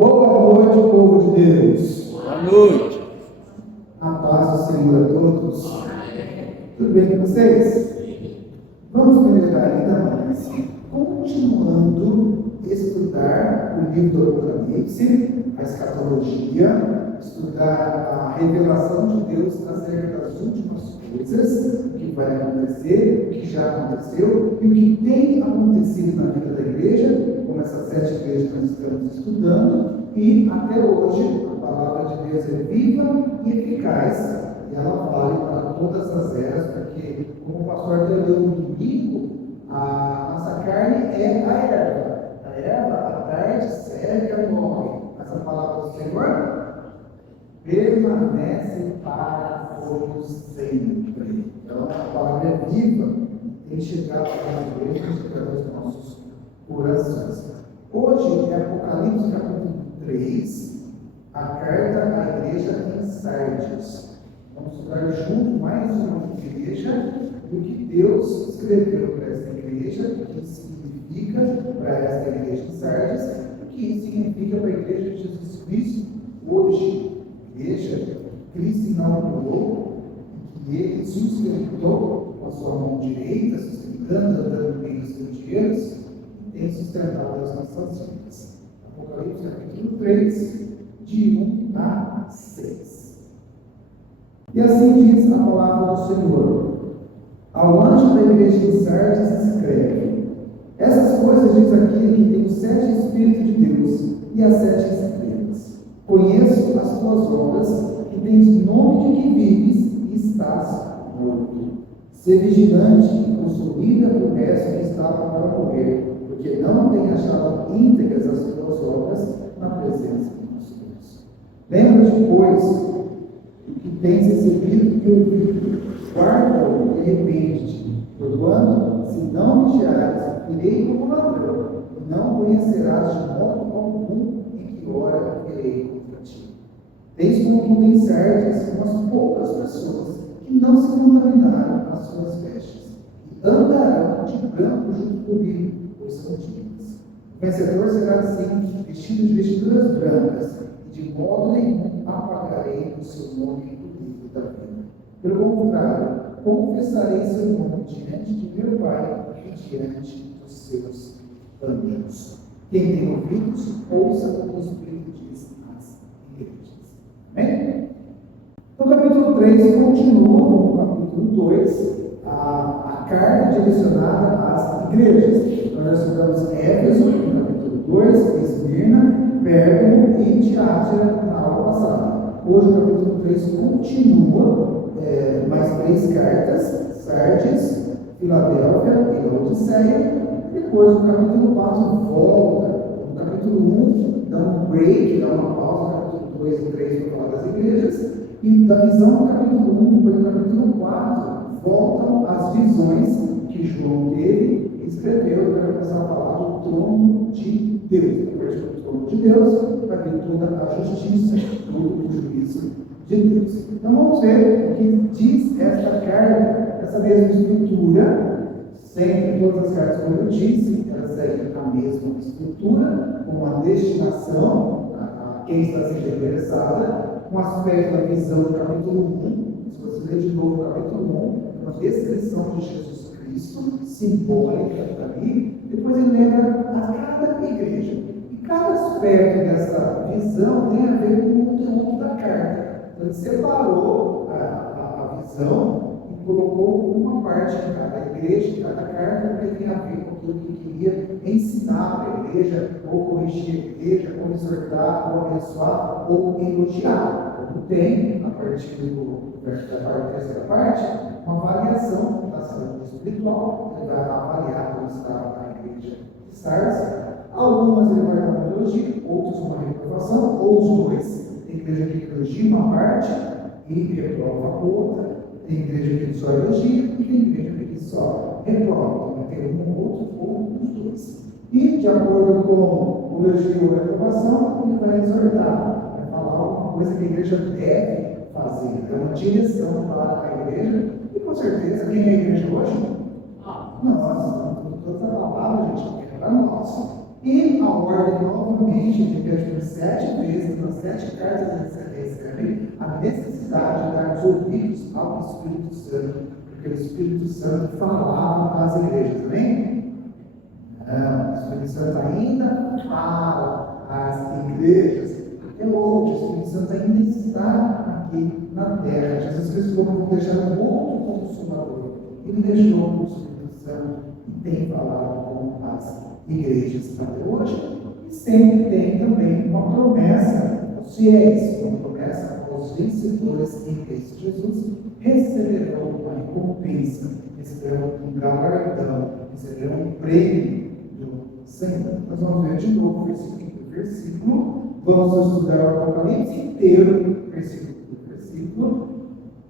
Boa noite, povo de Deus. Boa noite. A paz do Senhor a todos. Tudo bem com vocês? Vamos melhorar ainda mais, continuando a estudar o livro do Apocalipse, a escatologia, estudar a revelação de Deus acerca das últimas coisas, o que vai acontecer, o que já aconteceu e o que tem acontecido na vida da igreja, como essas 7 igrejas que nós estamos estudando, e até hoje a palavra de Deus é viva e eficaz, e ela vale para todas as eras, porque, como o pastor deu no domingo, a nossa carne é a erva. A erva, à tarde, seca, morre. Mas a palavra do Senhor permanece para todo sempre. Então, a palavra é viva, tem que chegar para a igreja, tem que chegar aos nossos corações. Hoje é Apocalipse capítulo 3, a carta à igreja em Sardes. Vamos estudar junto mais uma igreja e o que Deus escreveu para esta igreja, o que isso significa para esta igreja de Sardes, o que isso significa para a igreja de Jesus Cristo hoje. Igreja, Cristo inaugurou, e ele sustentou com a sua mão direita, sustentando, andando no meio dos candeeiros, e tem sustentado as nossas vidas. Apocalipse capítulo 3, de 1 a 6. E assim diz a palavra do Senhor: ao anjo da igreja de Sardes escreve: essas coisas diz aquele que tem os 7 Espíritos de Deus e as 7 estrelas. Conheço as tuas obras, que tens nome de que vives e estás morto. Ser vigilante e consumida por resto que estava para morrer, porque não tem achado íntegras as tuas obras na presença de nosso Deus. Lembra-te, pois, que tens recebido e ouvido, guarda-o e arrepende-te, porquanto, se não vigiares, irei como ladrão, e não conhecerás de modo algum em que hora irei contra ti. Tens contudo em Sardes umas poucas pessoas que não se contaminaram as suas vestes, e andarão de branco junto comigo, pois são dignas. O vencedor será assim, vestido de vestiduras brancas, de modo nenhum apagarei o seu nome do livro da vida. Pelo contrário, confessarei seu nome diante de meu Pai e diante dos seus anjos. Quem tem ouvidos, ouça o que o Espírito diz às igrejas. Amém? No capítulo 3, continua com o capítulo 2, a carta direcionada às igrejas. Nós já estudamos Éfeso, no capítulo 2, Esmirna, Pérgamo e Tiátira na aula passada. Hoje o capítulo 3 continua, mais 3 cartas: Sardes, Filadélfia e Laodiceia. Depois o capítulo 4 volta. No capítulo 1 dá um break, dá uma pausa no capítulo 2 e 3 para falar das igrejas. E da visão do capítulo 1, depois do capítulo 4, voltam as visões que João teve e escreveu. Vai começar a falar do trono de Deus. Depois do trono de Deus, vai vir toda a justiça, todo o juízo de Deus. Então vamos ver o que diz esta carta, essa mesma estrutura. Sempre todas as cartas, como eu disse, elas seguem a mesma estrutura, com a destinação a quem está sendo interessada, um aspecto da visão do capítulo 1. Se você ler de novo o capítulo 1, uma descrição de Jesus Cristo, simbólica ali. Depois ele lembra a cada igreja. E cada aspecto dessa visão tem a ver com o conteúdo da carta. Então ele separou a visão e colocou uma parte de cada igreja, de cada carta, porque tem a ver com aquilo que queria ensinar para a igreja, ou corrigir a igreja, ou exortar, ou abençoar, ou elogiar. Como tem, a partir da terceira parte, uma avaliação da saúde espiritual. Ele vai avaliar como está a igreja de Sardes. Algumas ele vai dar um elogio, outros uma reprovação, ou os dois. Tem igreja que elogia uma parte e reprova a outra. Tem igreja que só elogia e tem igreja que só reprova. Vai ter um ou outro, ou os dois. E, de acordo com o elogio ou a reprovação, ele vai exortar, vai falar alguma coisa que a igreja deve fazer. É uma direção para a igreja. E, com certeza, quem é a igreja hoje? Nós. Toda a palavra, gente, é para nós. E a ordem novamente repete por 7 vezes, nas 7 cartas que recebem, a necessidade de dar os ouvidos ao Espírito Santo, porque o Espírito Santo falava às igrejas, amém? Não, o Espírito Santo ainda fala às igrejas. É hoje, o Espírito Santo ainda está aqui na terra. Jesus Cristo não deixar um outro consolador. Ele deixou o Espírito Santo e tem falado com as igrejas até hoje. E sempre tem também uma promessa aos fiéis, uma promessa aos vencedores em Cristo Jesus, receberão uma recompensa, receberão um galardão, receberão um prêmio do Senhor. Nós vamos ver de novo versículo por versículo. Vamos estudar o Apocalipse inteiro, versículo por versículo.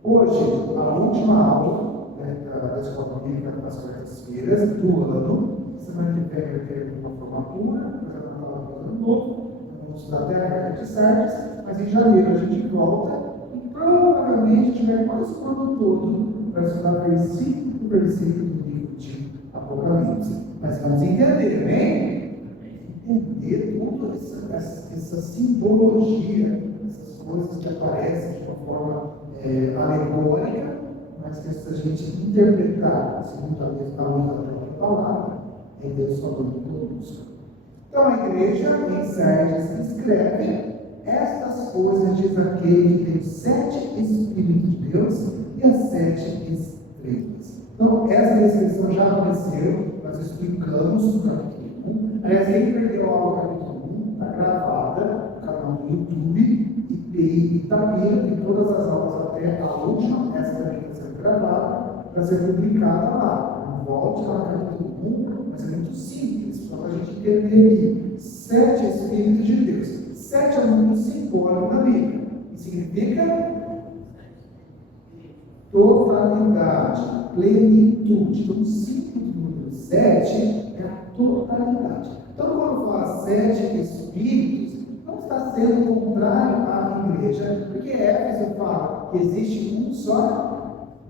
Hoje, a última aula da Escola Bíblica das quartas-feiras do ano. Semana que vem vai ter uma formatura, depois vai falar do ano novo. Vamos estudar até a carta de Sardes, mas em janeiro a gente volta e provavelmente a gente vai quase o ano todo para estudar versículo por versículo do livro de Apocalipse. Mas vamos entender, amém? Entender toda essa simbologia, essas coisas que aparecem de uma forma alegórica, mas que se a gente interpretar segundo a luz da própria palavra, é Deus falando conosco. Então a igreja em Sardes escreve: estas coisas diz aquele que tem 7 Espíritos de Deus e as 7 estrelas. Então essa descrição já apareceu, nós explicamos no capítulo 1. Aliás, quem perdeu a aula do capítulo 1 está gravada no canal do YouTube, IPI Itabira, tem todas as aulas até a última, essa também está sendo gravada, para ser publicada lá. Volte lá no capítulo 1, mas é muito simples, só para a gente entender aqui. 7 Espíritos de Deus. 7 é um número simbólico na Bíblia. E significa totalidade, plenitude. Então, o símbolo do número 7 é a totalidade. Então, quando fala 7 Espíritos, não está sendo contrário à igreja, porque Éfeso fala que existe um só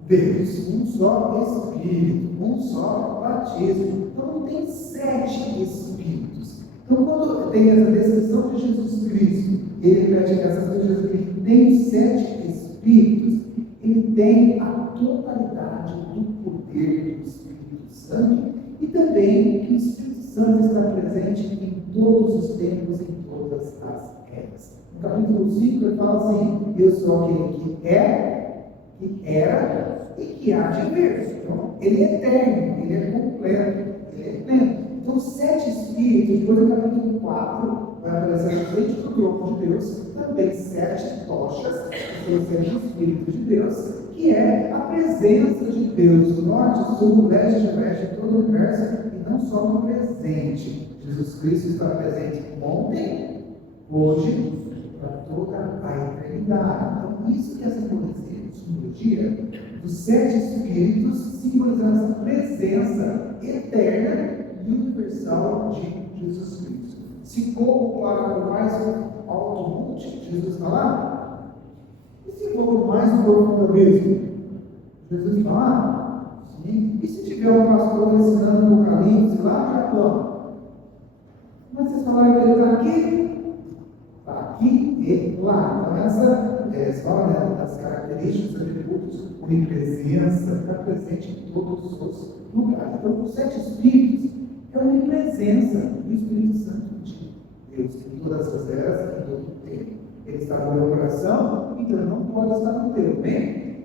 Deus, um só Espírito, um só batismo. Então não tem 7 Espíritos. Então quando tem essa descrição de Jesus Cristo, ele repete essas coisas, ele tem 7 Espíritos, ele tem a totalidade do poder do Espírito Santo e também que o Espírito Santo está presente em todos os tempos, em todas as eras. No capítulo 5 ele fala assim: eu sou aquele que é, que era e que há de vir. Então, ele é eterno, ele é completo, ele é pleno. Então, 7 Espíritos, depois no capítulo 4, vai aparecer na frente do trono de Deus, também 7 tochas, que são 7 Espíritos de Deus, que é a presença de Deus no norte, sul, leste, oeste, todo o universo, e não só no presente. Jesus Cristo está presente ontem, hoje, para toda a eternidade. Então, isso que é essa simbologia dos 7 Espíritos, simbolizando essa presença eterna e universal de Jesus Cristo. Se for para o mais alto monte, Jesus está lá? E se for o mais profundo mesmo, Jesus está lá? Sim. E se tiver um pastor ensinando o Apocalipse lá no Japão? Mas vocês falaram que ele está aqui? Está aqui e lá. Então essa fala das características, dos atributos, onipresença, está presente em todos os lugares. Então, os 7 Espíritos é a onipresença do Espírito Santo de Deus em todas as eras, em todo o tempo. Ele está no meu coração, então ele não pode estar no teu, bem?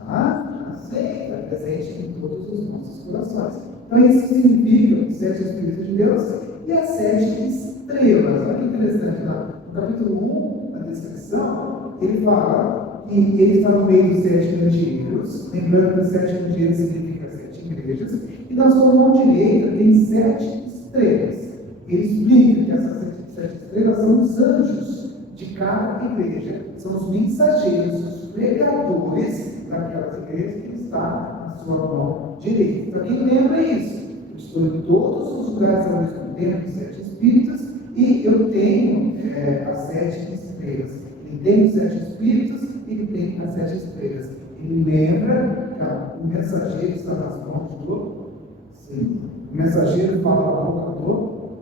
Está? Sei, está presente em todos os nossos corações. Então, isso significa os 7 Espíritos de Deus e as 7 estrelas. Olha que interessante, no capítulo 1, na descrição, ele fala que ele está no meio dos 7 candeeiros, lembrando que 7 candeeiros significa 7 igrejas, e na sua mão direita tem 7 estrelas. Ele explica que essas 7 estrelas são os anjos de cada igreja, são os mensageiros, os pregadores daquelas igrejas que está na sua mão direita. Então, quem lembra isso? Eu estou em todos os lugares ao mesmo tempo, os 7 Espíritos, e eu tenho as 7 estrelas. Ele tem os 7 Espíritos, ele tem as 7 estrelas. Ele lembra que o mensageiro está nas mãos do Senhor. O mensageiro fala a boca do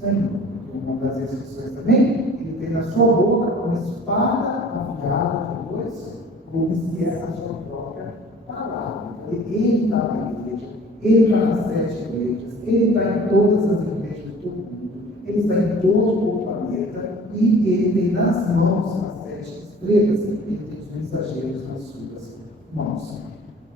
Senhor. Uma das expressões também, ele tem na sua boca uma espada afiada de dois gumes, que é a sua própria palavra. Ele está na igreja, ele está nas 7 igrejas, ele está em todas as igrejas do mundo, ele está em todo o planeta e ele tem nas mãos as 7 estrelas, ele tem os mensageiros nas suas mãos.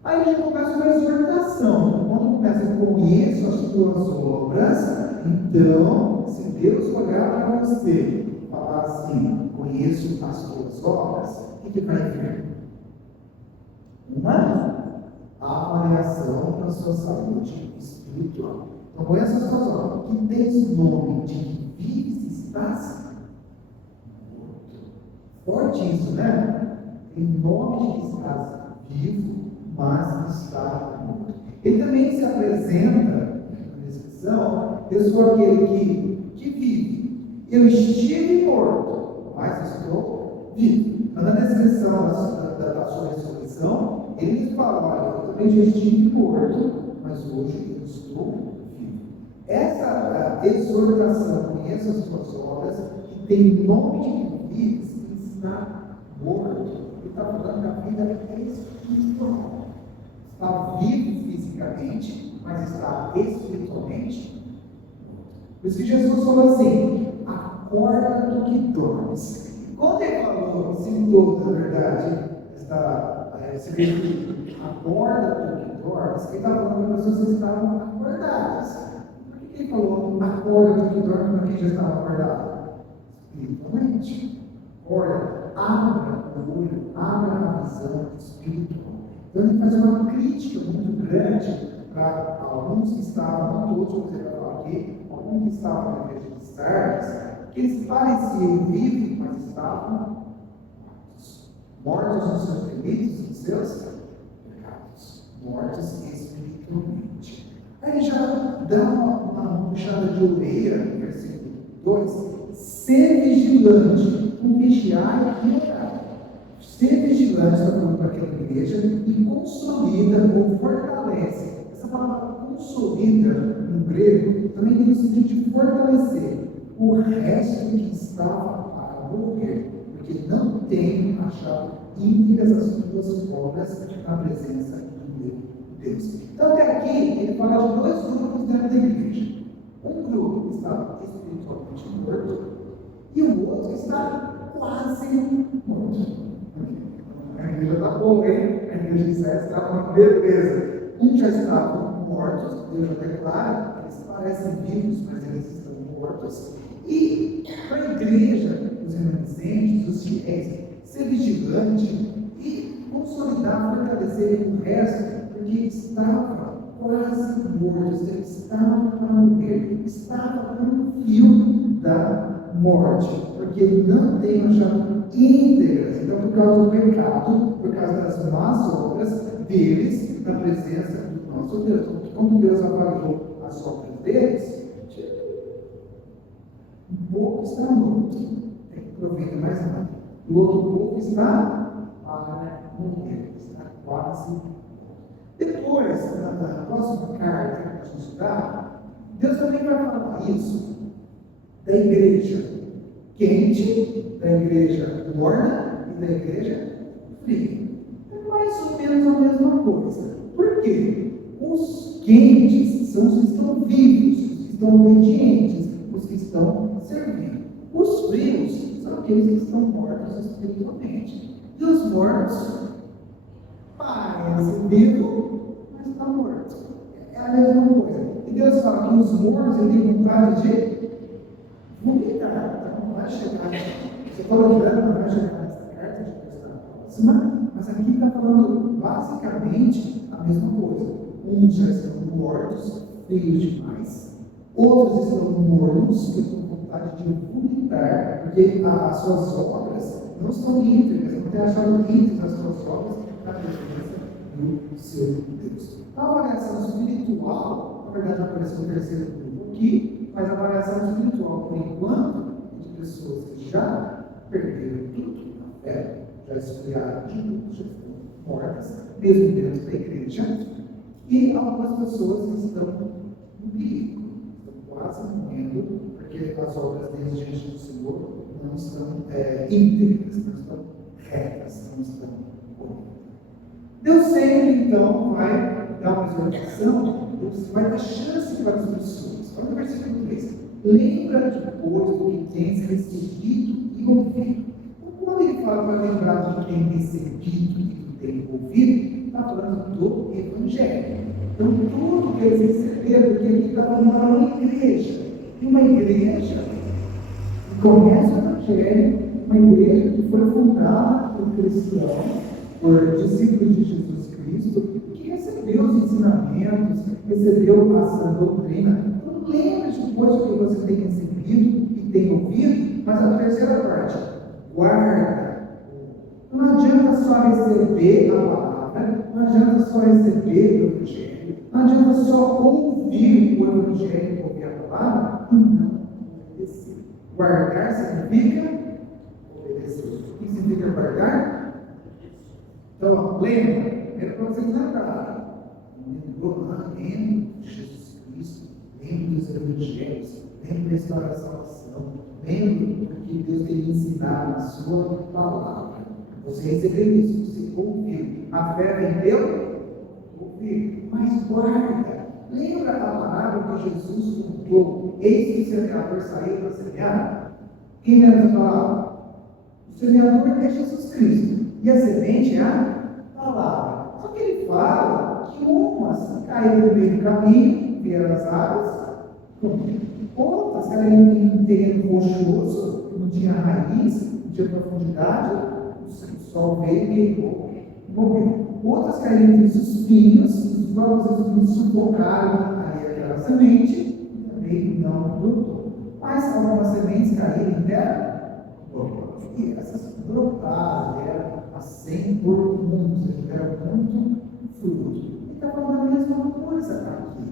Aí a gente começa uma exortação. Quando começa a conhecer as tuas obras, então, se Deus olhar para você e falar assim, conheço as tuas obras, o que vai vir? Uma avaliação da sua saúde espiritual. Então, conheça as tuas obras. Que tens nome de que vives e estás morto. Forte isso, né? Em nome de que estás vivo, mas está morto. Ele também se apresenta na descrição, eu sou aquele que vive. Eu estive morto, mas estou vivo. Mas na descrição da sua ressurreição, ele fala, olha, eu também já estive morto, mas hoje eu estou vivo. Essa exortação, conheça as suas obras, que tem nome de que vives, está morto. Ele está falando que a vida é espiritual. Está vivo fisicamente, mas está espiritualmente. Por isso que Jesus falou assim: acorda do que dormes. Quando ele falou, citou, na verdade, acorda do que dormes, ele está falando para as pessoas que estavam acordadas. Por que ele falou acorda do que dormes para quem já estava acordado? Espiritualmente. Acorda, abra o olho, abra a visão espiritual. Então, ele faz uma crítica muito grande para alguns que estavam, não todos, como você vai falar aqui, alguns que estavam na igreja de Sardes, que eles pareciam vivos, mas estavam mortos nos seus delitos, nos seus pecados, mortos espiritualmente. Aí ele já dá uma puxada de orelha, no versículo 2, ser vigilante, vigiar e orar. Ser vigilante para aquela igreja e consolida ou fortalece. Essa palavra consolida, no grego, também tem o sentido de fortalecer o resto que estava para morrer, porque não tem achado íntegras as suas obras na presença do meu Deus. Então, até aqui, ele fala de 2 grupos dentro da igreja. Um grupo que está espiritualmente morto e o outro está quase morto. A igreja está boa, hein? A igreja de Sérgio está uma beleza. Já estavam mortos, Deus já declara, eles parecem vivos, mas eles estão mortos. E para a igreja, os remanescentes, os fiéis, ser vigilante e consolidar, fortalecer o resto, porque estava quase mortos, eles estavam para morrer, estava no fio da morte, porque não tem achado íntegras. Então, por causa do pecado, por causa das más obras deles, na presença do nosso Deus. Como Deus avaliou as obras deles, um pouco está morto, tem que prover mais nada. O outro pouco está para morrer, está quase morto. Depois, na próxima carta que a gente estudar, Deus também vai falar isso da igreja quente, da igreja morna e da igreja fria. É mais ou menos a mesma coisa. Por quê? Os quentes são os que estão vivos, os que estão obedientes, os que estão servindo. Os frios são aqueles que estão mortos espiritualmente. E os mortos parecem vivos, mas estão mortos. É a mesma coisa. E Deus fala que os mortos têm vontade de vomitar. Vai chegar, você está olhando, não vai chegar nessa carta, a gente vai estar na próxima, mas aqui está falando basicamente a mesma coisa. Uns já estão mortos, frios demais, outros estão mornos, que estão com vontade de vomitar, porque as suas obras não estão íntegras, não tem achado íntegras as suas obras na presença do seu Deus. A avaliação espiritual, na verdade, apareceu no terceiro grupo aqui, mas a avaliação espiritual, por enquanto, pessoas que já perderam tudo na fé, já esfriaram de tudo, já estão mortas, mesmo dentro da igreja, e algumas pessoas que estão no perigo, estão quase morrendo, porque porque as obras deles diante do Senhor não estão íntegras, não estão retas, não estão corretas. Deus sempre, então, vai dar uma exortação, Deus vai dar chance para as pessoas. Olha o versículo 3. Lembra depois do que tens recebido e ouvido. Então, quando ele fala para lembrar do que tem recebido e do que tem ouvido, está falando do Evangelho. Então, tudo que eles receberam, porque ele está falando para uma igreja. E uma igreja que conhece o Evangelho, uma igreja que foi fundada por cristãos, por discípulos de Jesus Cristo, que recebeu os ensinamentos, recebeu a sã doutrina. Então, lembre depois do que você tem recebido e tem ouvido, mas a terceira parte, guarda. Não adianta só receber a palavra, não adianta só receber o Evangelho, não adianta só ouvir o Evangelho, ouvir a palavra e não obedecer. Guardar significa obedecer. O que significa guardar? Então, lembra, era para vocês lembrarem. Lembro de Jesus Cristo, lembro dos evangelhos, lembro da história da salvação, lembro do que Deus tem ensinado na sua palavra. Você recebeu isso, você ouviu. A fé vendeu? Ouviu. Mas guarda. Lembra a palavra que Jesus contou? Eis que o semeador saiu para semear? Quem lembra essa palavra? O semeador é Jesus Cristo. E a semente é a palavra. Só que ele fala que umas caíram no meio do caminho, vieram as águas, outras caíram em terreno rochoso, não tinha raiz, não tinha profundidade, o sol veio e queimou, morreu. Outras caíram entre os espinhos, os próprios espinhos sufocaram ali aquela semente, e também não brotou. Mas algumas sementes caíram em terra, e essas brotaram, deram a 100 por mundos, eles deram muito fruto. E está falando a mesma coisa aqui.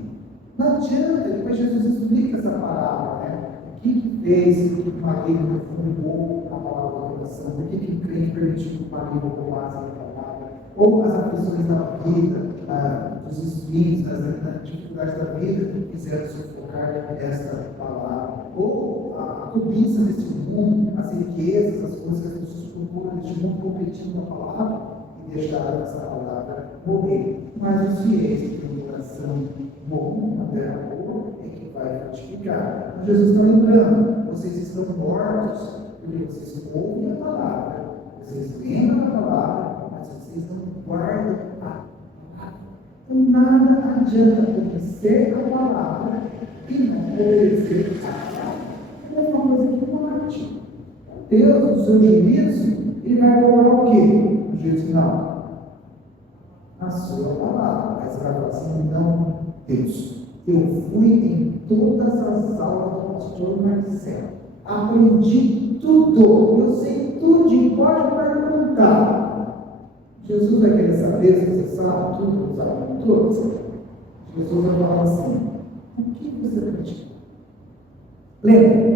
Não adianta, depois Jesus explica essa palavra, né? O que fez que o maligno roubou a palavra da oração? Por que o crente permitiu que o maligno roubasse a palavra? Ou as aflições da vida, dos espinhos, das dificuldades da vida, que quiseram sufocar esta palavra? Ou a cobiça deste mundo, as riquezas, as coisas que as pessoas procuram neste mundo competindo com a palavra e deixaram essa palavra morrer. Mas os fiéis que têm um coração bom, uma terra boa, é que vai frutificar. Então, Jesus está lembrando, vocês estão mortos porque vocês ouvem a palavra, vocês lembram a palavra, mas vocês não guardam a palavra. Então, nada adianta conhecer a palavra e não obedecer a palavra. É uma coisa que morte. Deus, no seu juízo, ele vai cobrar o quê? No juízo final? A sua palavra. Mas vai falar assim: não, Deus, eu fui em todas as aulas do pastor Marcelo, aprendi tudo, eu sei tudo, pode perguntar. Jesus vai querer saber se você sabe tudo, sabe tudo. Jesus vai falar assim: o que você praticou? Lembra?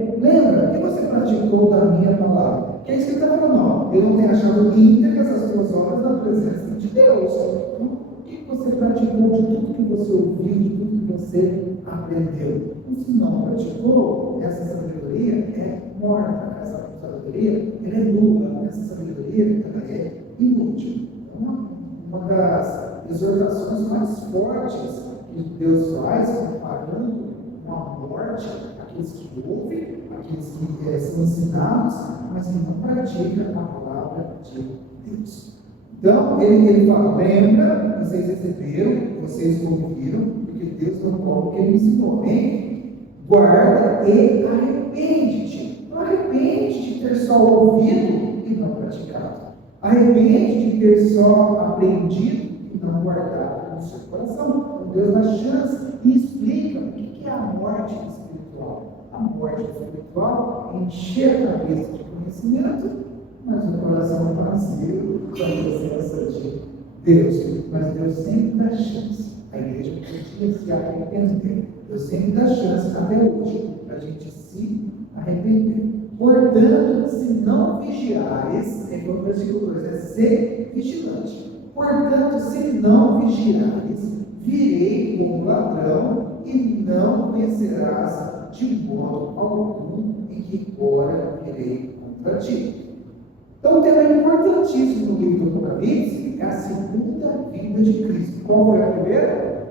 O que você praticou da minha palavra? Que é isso que ele está falando, eu não tenho achado íntegras as tuas obras na presença de Deus. O que você praticou de tudo que você ouviu, de tudo que você aprendeu? E se não praticou, essa sabedoria é morta, essa sabedoria ela é nula, essa sabedoria ela é inútil. Então, uma das exortações mais fortes que Deus faz, comparando com a morte, aqueles que ouvem, aqueles que são ensinados, mas que não praticam a palavra de Deus. Então, ele fala: lembra, vocês receberam, vocês ouviram, porque Deus não cobra o que ele ensinou. Hein? Guarda e arrepende-te. Não arrepende de ter só ouvido e não praticado. Arrepende de ter só aprendido e não guardado no seu coração. Então, Deus dá chance e explica o que é a morte espiritual. A morte espiritual é encher a cabeça de conhecimento, mas o coração vazio da presença de Deus. Mas Deus sempre dá chance. A igreja precisa se arrepender. Deus sempre dá chance, até hoje, para a gente se arrepender. Portanto, se não vigiares, é como o versículo 2, é ser vigilante. Portanto, se não vigiares, virei como ladrão e não conhecerás faça de modo algum em que ora virei contra ti. Então, um tema importantíssimo no livro do Apocalipse é a segunda vinda de Cristo. Qual foi a primeira?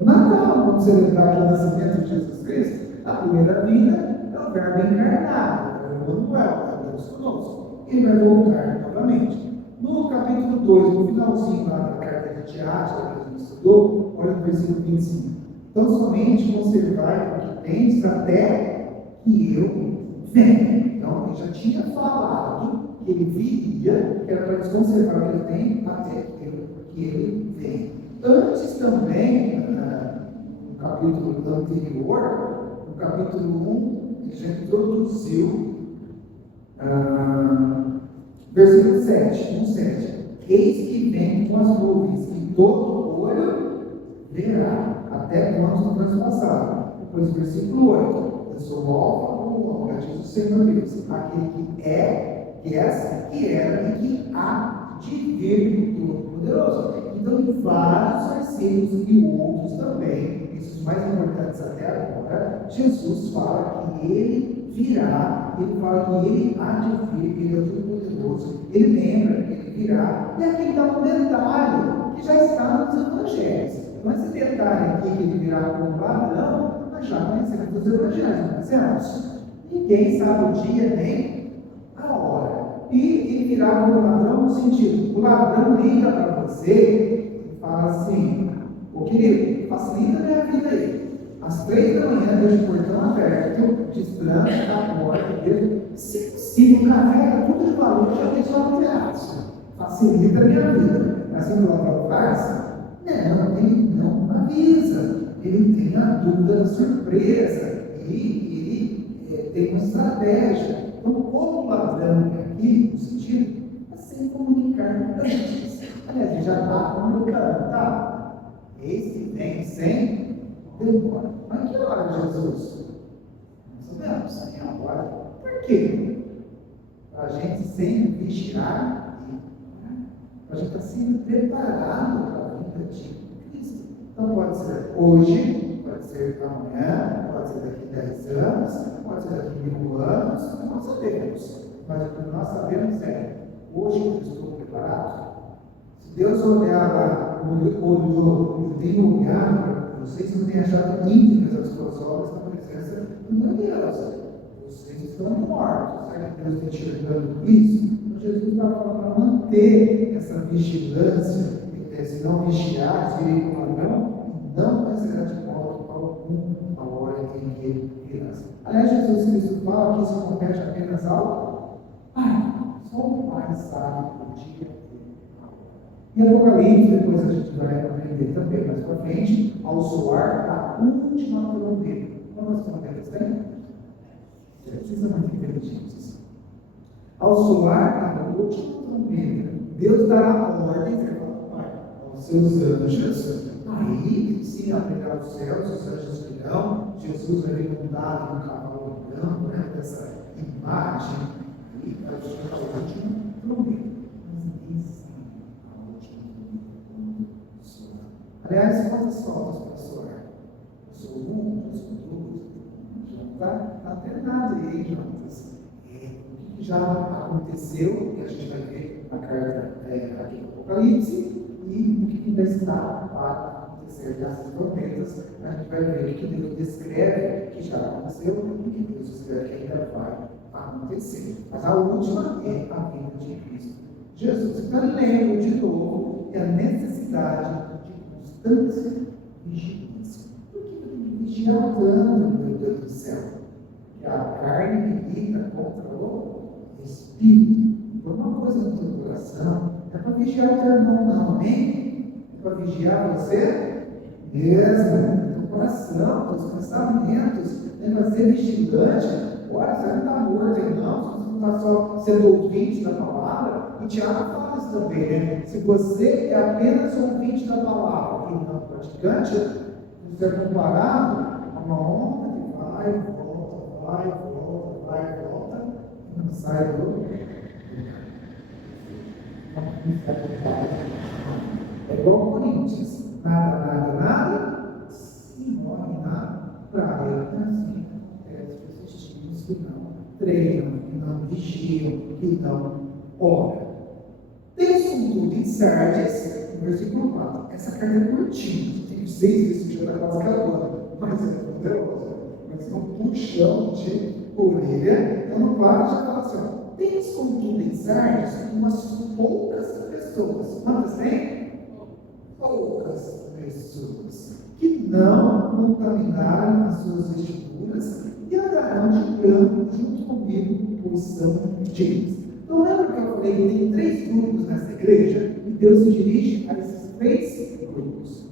O Natal. Vamos celebrar aqui o nascimento de Jesus Cristo. A primeira vinda é o Verbo encarnado, é o Emmanuel, é Deus conosco. Ele vai voltar novamente. No capítulo 2, no finalzinho lá da carta de Tiago, que a gente estudou, olha no versículo 25. Então, somente conservai o que tens até que eu venha. Então, ele já tinha falado que ele viria, que era para desconservar o que ele tem até que ele venha. Antes também, no capítulo anterior, no capítulo 1, ele já introduziu versículo 7, 1,7. Eis que vem com as nuvens, e todo olho verá, até quando não transpassar. Depois, versículo 8. Eu sou o Alfa ou o Ômega, diz o Senhor Deus, aquele que é, que era e que há de vir do Todo-Poderoso. Então, em vários versículos e outros também, esses mais importantes até agora, Jesus fala que ele virá, ele fala que ele há de vir, que ele é o Todo-Poderoso. Ele lembra que ele virá, e aqui dá um detalhe que já está nos evangelhos. Então, esse detalhe aqui, que ele virá como ladrão, nós já conhecemos dos evangelhos, não conhecemos? Ninguém sabe o dia nem a hora. E ele virá como ladrão no sentido, o ladrão liga para você e fala assim: ô querido, facilita a minha vida aí. Às 3 da manhã, deixa o portão aberto, destranca a porta, se possível, carrega tudo de valor, já tem só um pedaço. Facilita a minha vida. Assim o ladrão faz? Não, ele não avisa. Ele tem a dúvida da surpresa. Ele tem uma estratégia. Então, como ladrão aqui, no sentido, é sem comunicar antes. Aliás, ele já está comunicando, tá? Esse vem sem demora. Mas que hora, Jesus? Não sabemos, nem agora. Por quê? Para a gente sempre vigiar e a gente está sendo preparado para a vinda de Cristo. Então, pode ser hoje, pode ser amanhã, pode ser daqui 10 anos, pode ser daqui 1000 anos, não sabemos. Mas o que nós sabemos é, hoje eu estou preparado. Se Deus olhar lá, olhou, eu tenho olhado para vocês, não têm achado íntegras as suas obras na presença do meu Deus. Vocês estão mortos. Será que Deus está enxergando isso? Então, Jesus está falando para manter essa vigilância, se não vigiar, se virem com ladrão, não vai ser de modo algum a hora em que ele virá. Aliás, Jesus Cristo fala que isso compete apenas ao Pai. Só o Pai sabe o dia dele. E Apocalipse, depois a gente vai aprender também mais para frente, ao soar a última trombeta. Quantas trombetas tem? Precisa muito inteligentes. Ao soar a última trombeta, Deus dará ordens aos seus anjos. Aí sim abrirá os céus, os anjos virão. Jesus vai vir montado num cavalo branco, né? Dessa imagem. E vai chegar a última trombeta. Mas ninguém sabe a última trombeta quando soar. Aliás, quantas faltas para soar? Eu sou um, eu sou dois. Já não está até nada aí, Jonas. O que já aconteceu, que a gente vai ver na carta aqui do Apocalipse, e o que ainda está para acontecer dessas trombetas, a gente vai ver o que Deus descreve que já aconteceu e o que Deus descreve que ainda vai acontecer. Mas a última é a vinda de Cristo Jesus. Então, lembro de novo que a necessidade de constância e vigilância. Por que tem que vigiar tanto, meu Deus do céu? Que a carne milita contra o Espírito. Por uma coisa no teu coração, é para vigiar o teu irmão, não, amém? É para vigiar você mesmo, teu coração, teus pensamentos, é para ser vigilante. Olha, você não está morto aí, não, você não está só sendo ouvinte da palavra. E Tiago fala isso também, né? Se você é apenas ouvinte da palavra e não praticante, você é comparado a uma onda que vai e volta, vai e volta, vai e volta, e não sai do. É igual Coríntios. Nada, nada, nada. que não treinam, que não vigiam, que não oram. Tens contudo em Sardes, no versículo 4. Essa carta é curtinha, tem 6 versículos, já está quase acabando, mas é poderosa. Mas é um puxão de orelha. Então no 4 já fala assim: ó, tens contudo em Sardes umas poucas pessoas. Quantas tem? Poucas pessoas que não contaminaram as suas vestiduras e andarão de branco junto comigo, pois são dignos. Então lembra que eu falei que tem 3 grupos nessa igreja e Deus se dirige a esses 3 grupos.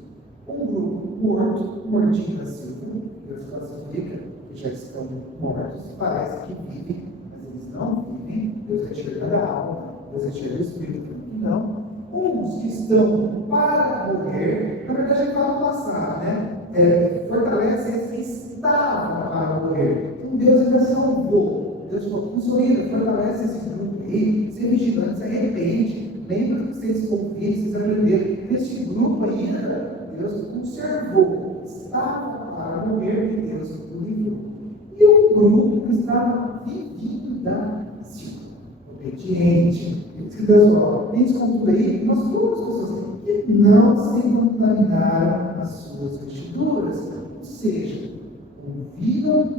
Um grupo morto, mortinho da Silva, Deus classifica, que já estão mortos, parece que vivem, mas eles não vivem. Deus retira da alma, Deus retira do espírito, não. Uns que estão para morrer, na verdade ele fala no passado, né? Fortalece esses que estavam para morrer. Então Deus ainda salvou. Deus falou: consolida, fortalece esse grupo aí, ser vigilante, se arrepende. Lembra que vocês ouviram, vocês aprenderam. Esse grupo ainda, Deus conservou. Estava para morrer e Deus o livrou. E o grupo que estava vivindo da Silva, obediente. Que Deus fala: tens contudo aí umas duas pessoas que não se contaminaram as suas vestiduras, ou seja, ouviram,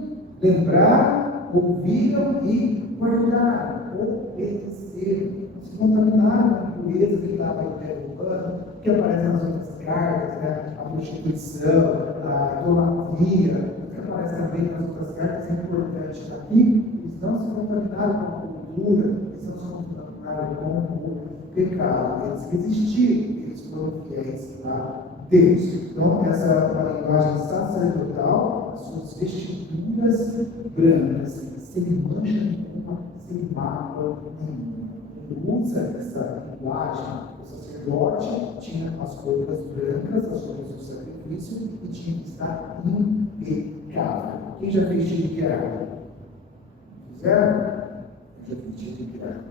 lembraram, ouviram e guardaram, obedeceram, se contaminaram com a impureza que estava derrubando, que aparece nas outras cartas, né? A prostituição, a idolatria, que aparece também nas outras cartas, é importante aqui. Eles não se contaminaram com a cultura, eles não se contaminaram com o pecado. Eles resistiram, eles foram fiéis a Deus. Então, essa é uma linguagem sacerdotal, as suas vestiduras brancas, sem mancha nenhuma, sem mácula nenhuma. Ele usa essa linguagem. O sacerdote tinha as roupas brancas, as roupas do sacrifício, e tinha que estar impecável. Quem já fez tiro de guerra? Fizeram? Eu já fiz tiro de guerra.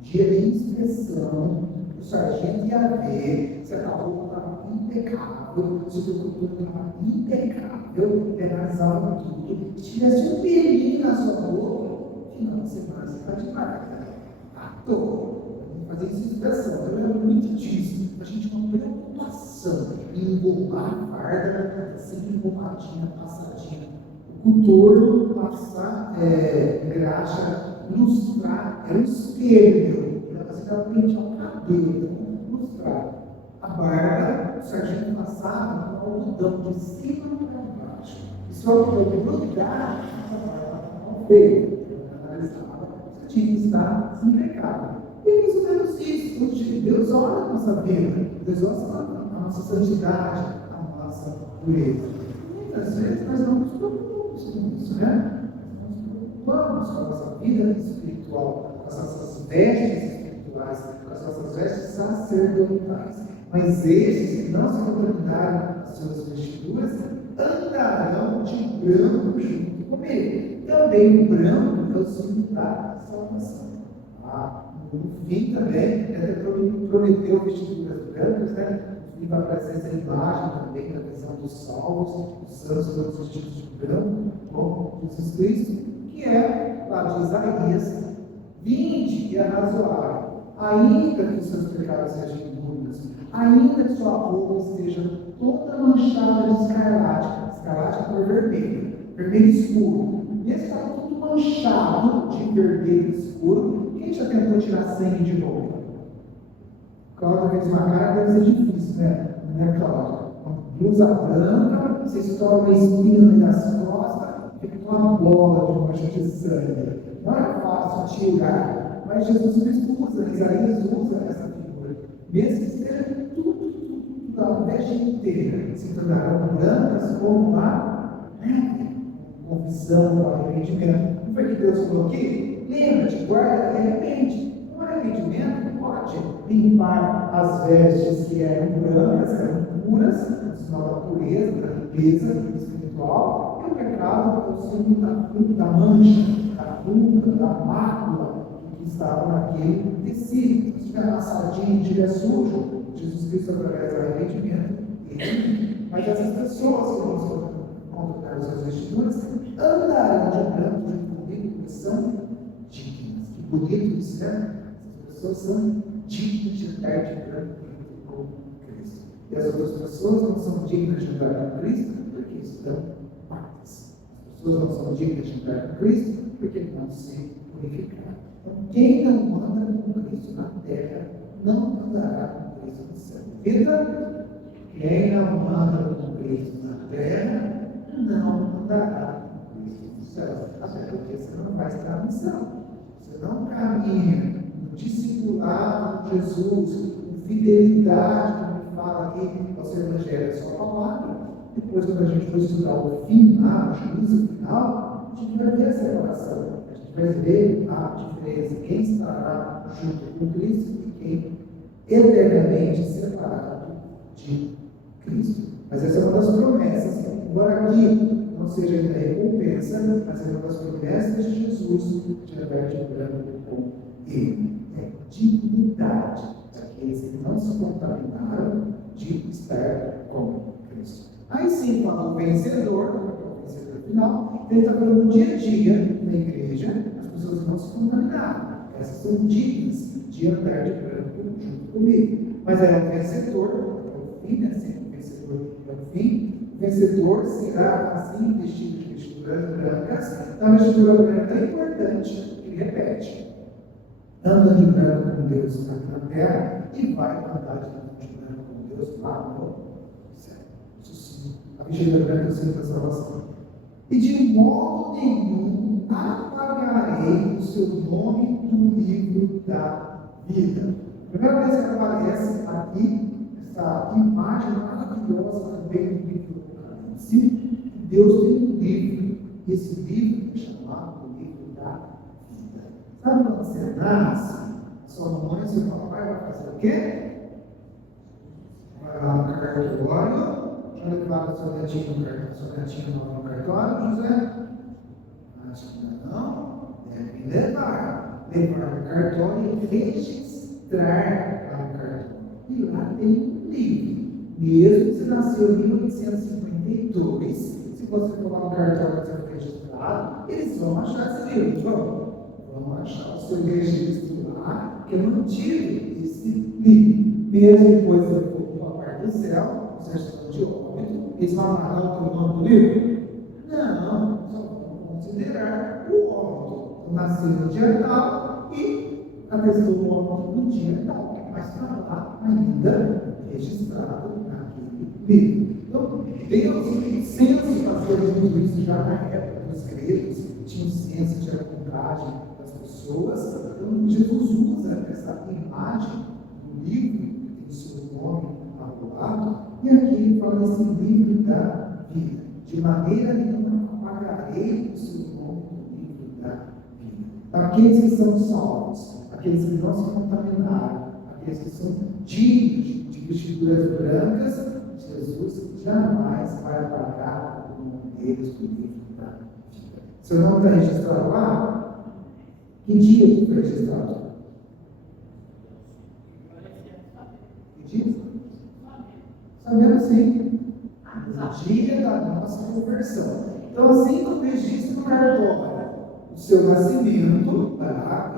Dia de inspeção, o sargento ia ver se a roupa estava impecável, se o teu cultura estava impecável, penalizava tudo. Se tivesse um pelinho na sua roupa, final de semana você está demais. Vamos fazer essa inspeção. Eu lembro muito disso. A gente tem uma preocupação em engomar a farda, sempre engomadinha, passadinha. O coturno passar graxa, lustrar, era um espelho, você estava penteando o cabelo, lustrar. A barba, o sargento passava com algodão de cima para baixo. E se o algodão grudar, a barba não veio. Você tinha que estar impecável. E é mais ou menos isso. Deus olha a nossa vida, Deus olha a nossa santidade, a nossa pureza. Muitas vezes nós não nos preocupamos com isso, né? Vamos com a nossa vida espiritual, com as nossas vestes espirituais, com as nossas vestes sacerdotais. Mas esses que não se contaminaram as suas vestiduras andarão de branco junto comigo. Também o branco é o símbolo da salvação. No fim também, até prometeu vestiduras brancas, né? No fim vai aparecer essa imagem também da visão dos salvos, os santos todos vestidos de branco, como Jesus Cristo. Que é, lá de Isaías, 20 que é razoável, ainda que os seus pecados sejam impuros, ainda que sua roupa esteja toda manchada de escarlate, escarlate é cor vermelha, vermelho escuro, e esse está tudo manchado de vermelho escuro. Quem já tentou tirar sangue de roupa? Cláudia fez uma cara, deve ser difícil, né? Não é, Cláudia? Uma blusa branca, você estoura uma espinha no meio das costas, fica uma bola de mancha de sangue. Não é fácil tirar, mas Jesus Cristo usa, Isaías usa essa figura. Mesmo que esteja tudo, a veste inteira, se tornarão brancas como a confissão, o arrependimento. Não foi que Deus falou aqui? Lembra-te, guarda e arrepende. O arrependimento pode limpar as vestes que eram brancas, eram puras, sinal da pureza, da limpeza espiritual, e o pecado é o símbolo da mancha, da ruga, da mácula que estava naquele tecido. Se estiver amassadinho, estiver sujo, Jesus Cristo, através do arrependimento, mas essas pessoas que vão se contaminaram as suas vestiduras andarão de branco junto comigo, bonito isso, né? As pessoas são dignas de andar de branco com Cristo. E as outras pessoas não são dignas de andar com Cristo porque estão mortas. As pessoas não são dignas de andar com Cristo porque não se purificaram. Então, quem não anda com Cristo na terra, não andará com Cristo no céu. Vida, quem não anda com Cristo na terra, não andará com Cristo no céu. Até porque você não vai estar no céu. Você não caminha no discipulado de Jesus, com fidelidade, como ele fala aqui, ao seu evangelho, é só palavra. Depois, quando a gente for estudar o final, o juízo final, a gente vai ver a separação. A gente vai ver a diferença. Quem estará junto com Cristo e quem eternamente separado de Cristo. Mas essa é uma das promessas. Embora aqui não seja ainda recompensa, mas é uma das promessas de Jesus de andar de branco com Ele. É dignidade daqueles que não se contaminaram de estar com Cristo. Aí sim, fala o vencedor, que é o vencedor final, ele está falando no dia a dia, na igreja, as pessoas não se contaminaram. Essas são dignas de andar de branco junto comigo. Mas é o vencedor, é o fim, né? Sempre o vencedor é o fim. O vencedor será assim vestido de vestiduras brancas. A vestidura branca é importante, ele repete. Anda de branco com Deus aqui na terra e vai andar de branco com Deus lá no céu. Isso sim, a vestidura branca sempre a salvação. E de modo nenhum apagarei o seu nome do livro da vida. A primeira vez que aparece aqui, essa imagem maravilhosa também do livro do Apocalipse, Deus tem um livro, e esse livro é chamado o livro da vida. Sabe quando você nasce, sua mamãe e seu papai vão fazer o quê? Vai lá no cartório, já levaram sua netinha no cartório, José? Acho que não. Deve levar no cartório e registrar lá no cartório. E lá tem um livro. Mesmo se nasceu em 1852, se você for lá no cartório e ser registrado, eles vão achar esse livro. Vão achar o seu registro lá, que é mantido esse livro. Mesmo depois de for para a parte do céu, o certidão de óbito, eles vão amarrar o nome do livro? Não, só vão considerar o óbito. Nasceu no dia tal e atestou o óbito no dia tal. Mas está lá ainda registrado naquele livro. Então, Deus, senso fazia tudo isso já na época dos gregos, tinha um senso de contagem das pessoas. Então, Jesus usa essa imagem do livro, que tem o seu nome ao lado, e aqui ele fala desse livro da vida. De maneira nenhuma apagarei o seu nome do livro da vida. Aqueles que são salvos, aqueles que não se contaminaram, aqueles que são dignos de vestiduras brancas, Jesus jamais vai apagar o nome deles do livro da vida. Seu nome está registrado lá? Que dia que foi registrado? Que dia? Sabemos sim. No dia da nossa conversão. Então, assim como registra no cartório o seu nascimento, tá?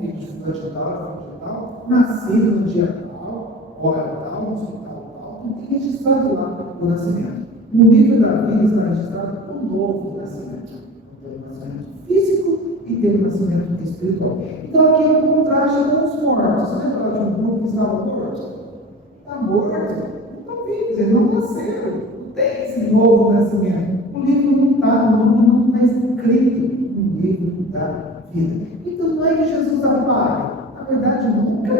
Filho de estudante tal, nascido no dia tal, hora tal, no hospital tal, tem registrado lá o nascimento. No livro da vida está registrado o novo nascimento. Tem o nascimento físico e tem o nascimento espiritual. Então, aqui é um contraste com os mortos. Você lembra de um grupo que estava morto? Está morto. Estão vivos, eles não nasceram. Tem esse novo nascimento. O livro não está, o nome não está escrito no livro da vida. Então não é que Jesus apaga. Na verdade, nunca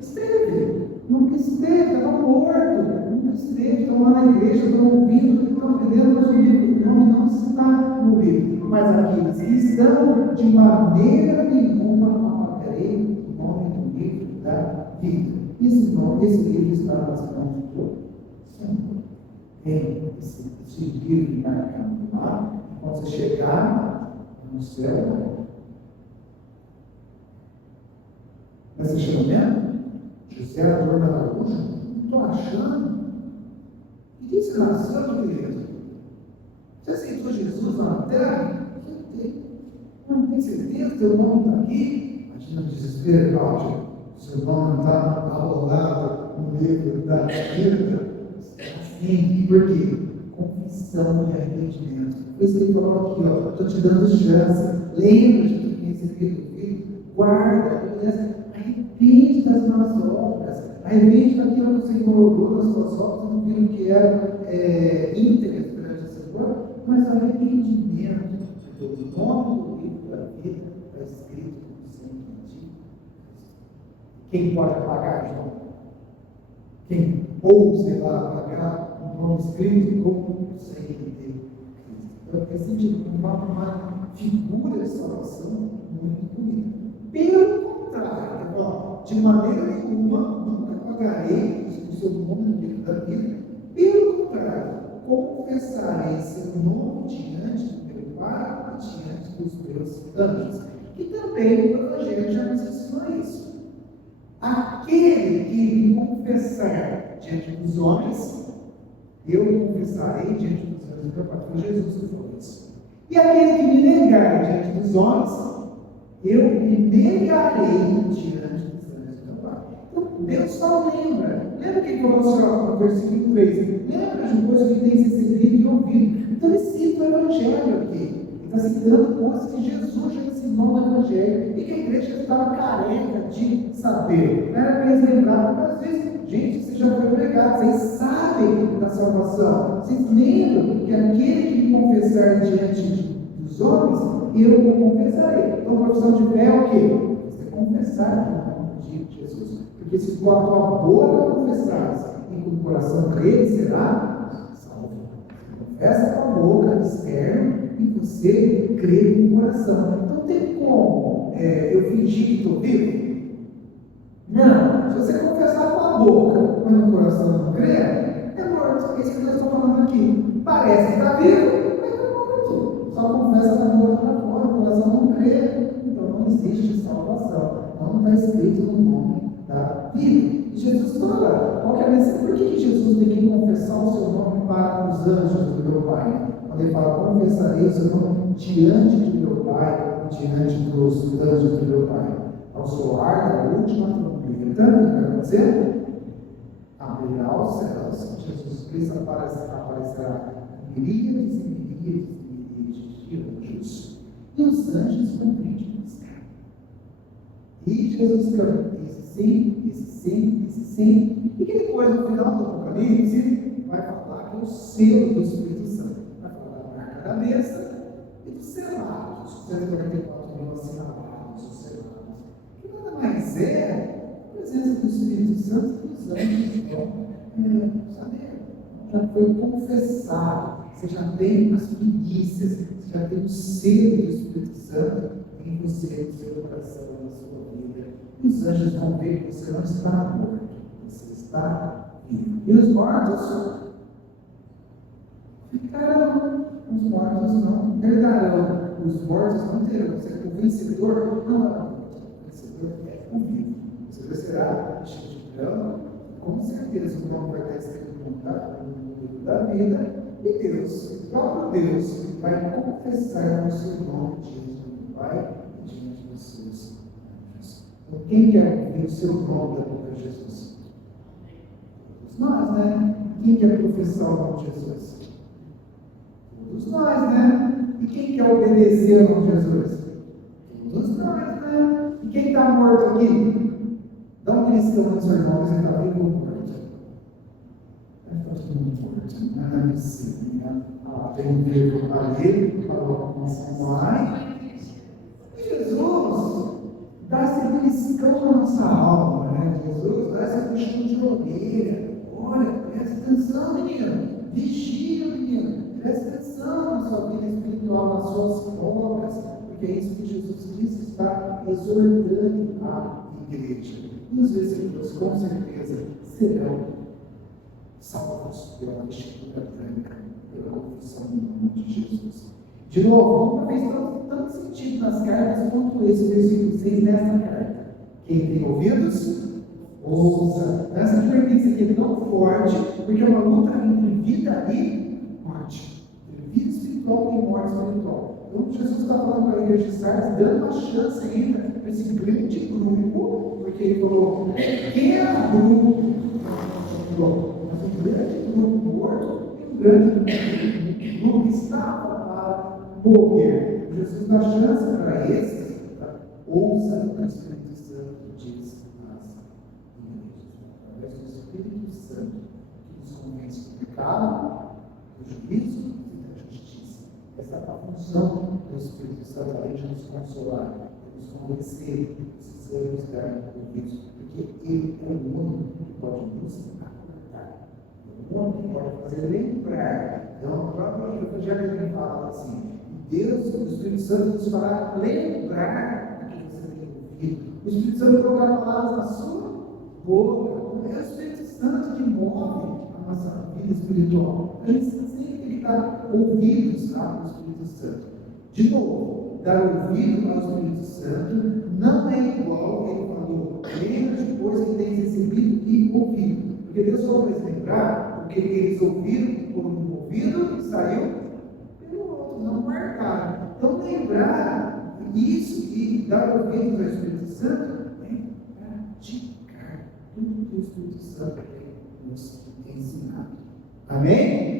esteve. Nunca esteve, estava morto. Nunca esteve. Estão lá na igreja, estão ouvindo, estão aprendendo, mas o livro, o nome não está no livro. Mas aqueles que estão, de maneira nenhuma, apagarei o nome do livro da vida. Esse livro está nas mãos do Senhor. Tem esse livro marcado lá. Quando você chegar no céu, mas você chegou mesmo? José Adorno da Araújo? Não estou achando. E quem você nasceu, querido? Você aceitou Jesus lá na terra? Não tem certeza, teu nome está aqui? Imagina o desespero, Cláudio. Seu nome está arrolado no livro da vida. Assim, por quê? Confissão e arrependimento. Por isso ele falou aqui, ó, estou te dando chance. Lembra de tudo que recebido do Filho? Guarda, arrepende das más obras. Arrepende daquilo que o Senhor orou nas suas obras, não viram que eram íntegras perante o Senhor, mas arrependimento. Porque o nome do livro da vida está escrito no sangue de Cristo. Quem pode apagar, João? Quem ouse lá apagar o nome escrito com o sangue de Cristo? Então, é sentido uma figura de salvação muito bonita. Pelo contrário, ó, de maneira nenhuma, nunca apagarei o seu nome no livro da vida. Pelo contrário, confessarei seu nome diante do meu Pai e diante dos meus anjos. E também o Evangelho já nos ensina isso. Aquele que me confessar diante dos homens, eu confessarei diante dos anjos. Foi Jesus que falou isso. E aquele que me negar diante dos homens, eu me negarei diante dos anjos do Pai. Então, Deus só lembra. Lembra o que falou no versículo 3? Lembra de coisas que tem recebido e ouvido. Então, ele cita o Evangelho aqui. Ele está citando coisas que Jesus já ensinou no Evangelho e que a igreja estava careca de saber. Não era para eles lembrar, porque às vezes, gente, vocês já foram pregados, vocês sabem da salvação. Vocês lembram que aquele que me confessar diante dos homens, eu o confessarei. Então, a profissão de fé é o quê? Você confessar o nome de Jesus. Porque se com a tua boca confessares e com o coração crer, será salvo. Confessa com a boca externa e você crê com o coração. Então, tem como eu fingir que estou vivo? Não. Se você confessar com a boca, mas no coração não crer, é morto. É isso que nós estamos falando aqui. Parece que está vivo, mas é morto. Só confessa com a boca para fora, o coração não crê. Então não existe salvação. Não está escrito no nome da vida. E Jesus fala, qual que é a mensagem? Por que Jesus tem que confessar o seu nome para os anjos do meu Pai? Quando ele fala, confessarei o seu nome diante do meu Pai e diante dos anjos do meu Pai. Ao soar da última trombeta, o que vai acontecer? Abrirá os céus, Jesus Cristo aparecerá miríades e miríades de anjos, e os anjos vão criticar. E Jesus canta, esse sim, esse sim, esse sim. E que depois, no final do Apocalipse, vai falar que é o selo do Espírito Santo. Vai falar da marca da besta e dos selados. 144 mil assinalados, os selados. Que nada mais é a presença do Espírito Santo que os anjos vão saber. Já foi confessado. Você já tem as primícias, você já tem o selo do Espírito Santo em você, no seu coração, na sua vida. E os anjos vão ver que você não está morto, você está vivo. E os mortos ficarão, os mortos não herdarão, os mortos não terão. O vencedor não é morto, o vencedor é o vivo. Você será enchido de grão, com certeza o nome vai estar escrito no livro da vida. E Deus, o próprio Deus, vai confessar o seu nome diante do Pai e diante dos seus anjos. Então, quem quer ouvir o seu nome da boca de Jesus? Todos nós, né? Quem quer professar o nome de Jesus? Todos nós, né? E quem quer obedecer o nome de Jesus? Todos nós, né? E quem está morto aqui? Dá um cristão no seu irmão, você está vivo ou morto? Nada disso, né? Tem um livro ali, falou com a mãe. Jesus dá esse beliscão na nossa alma, né? Jesus dá esse puxão de orelha. Olha, presta atenção, menino. Vigia, menino. Presta atenção na sua vida espiritual, nas suas obras, porque é isso que Jesus Cristo está exortando a igreja. E os versículos, com certeza, serão salvos pela vestidura branca, pela confissão do nome de Jesus. De novo, nunca fez tanto sentido nas cartas quanto esse versículo 6 nessa carta. Quem tem ouvidos, ouça. Essa advertência aqui é tão forte, porque é uma luta entre vida e morte. Entre vida espiritual e morte espiritual. Então, Jesus está falando para a igreja de Sardes, dando uma chance ainda para esse grande grupo, porque ele falou, pequeno grupo, mas um grande grupo morto e um grande grupo que estava para morrer. Jesus dá chance para esses, ouça o que o Espírito Santo diz às igrejas, através do Espírito Santo, que nos convence do pecado, do juízo e da justiça. Essa é a função do Espírito Santo, além de nos consolar, de nos convencer, precisamos estar convictos, porque Ele é o único que pode nos acordar, é o único que pode fazer lembrar. Então, o próprio Evangelho fala assim: Deus, o Espírito Santo, nos fará lembrar do que você tem ouvido. O Espírito Santo colocará palavras na sua boca. É o Espírito Santo que move a nossa vida espiritual. A gente sempre tem que dar ouvidos ao Espírito Santo. De novo, dar ouvido ao Espírito Santo não é igual, ele falou, lembra de coisas que tens recebido e ouvido. Porque Deus falou para eles lembrar, porque eles ouviram por um ouvido e saiu pelo outro, não marcaram. Então, lembrar isso e dar ouvidos ao Espírito Santo é praticar tudo que o Espírito Santo tem nos ensinado. Amém?